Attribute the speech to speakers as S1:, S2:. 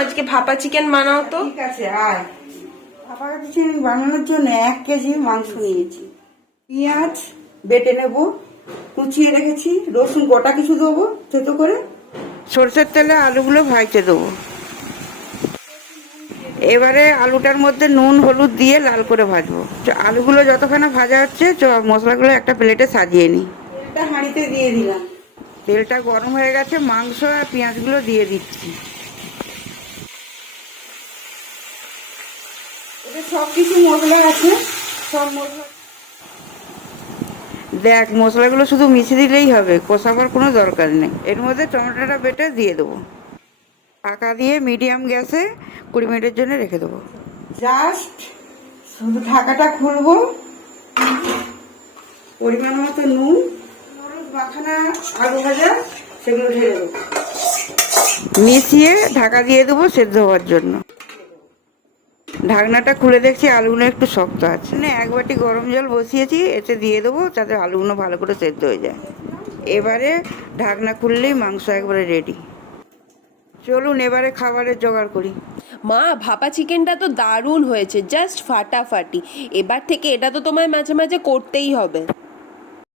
S1: আজকে ভাপা চিকেন বানাও তো।
S2: ঠিক আছে আয়। পাপা চিকেন বানানোর জন্য এক কেজি মাংস নিয়েছি। পেঁয়াজ বেটে নেব কুচিয়ে রেখেছি রসুন গোটা কিছু দেবো থেতো করে। সরষের তেলে আলুগুলো ভাজতে দেবো। এবারে আলুটার মধ্যে নুন হলুদ দিয়ে লাল করে ভাজবো। আলুগুলো যতক্ষণ ভাজা হচ্ছে মশলাগুলো একটা প্লেটে সাজিয়ে নিই। হাঁড়িতে দিয়ে দিলাম। তেলটা গরম হয়ে গেছে মাংস আর পেঁয়াজগুলো দিয়ে দিচ্ছি। সব কিছু মশলা আছে সব মশলা দেখ মশলাগুলো শুধু মিশিয়ে দিলেই হবে কষাবার কোনো দরকার নেই। এর মধ্যে টমেটোটা বেটে দিয়ে দেবো। পাকা দিয়ে মিডিয়াম গ্যাসে কুড়ি মিনিটের জন্য রেখে দেবো। জাস্ট শুধু ঢাকাটা খুলবো। পরিমাণ মতো নুন হলুদ মাখানা আলু ভাজা সেগুলো ঢেলে দেবো। মিশিয়ে ঢাকা দিয়ে দেবো সেদ্ধ হওয়ার জন্য। ঢাকনাটা খুলে দেখছি আলুগুলো একটু শক্ত আছে। মানে এক বাটি গরম জল বসিয়েছি এতে দিয়ে দেবো তাতে আলুগুলো ভালো করে সেদ্ধ হয়ে যায়। এবারে ঢাকনা খুললেই মাংস একবারে রেডি চলুন এবারে খাবারের জোগাড় করি।
S1: মা ভাপা চিকেনটা তো দারুণ হয়েছে জাস্ট ফাটাফাটি। এবার থেকে এটা তো তোমায় মাঝে মাঝে করতেই হবে।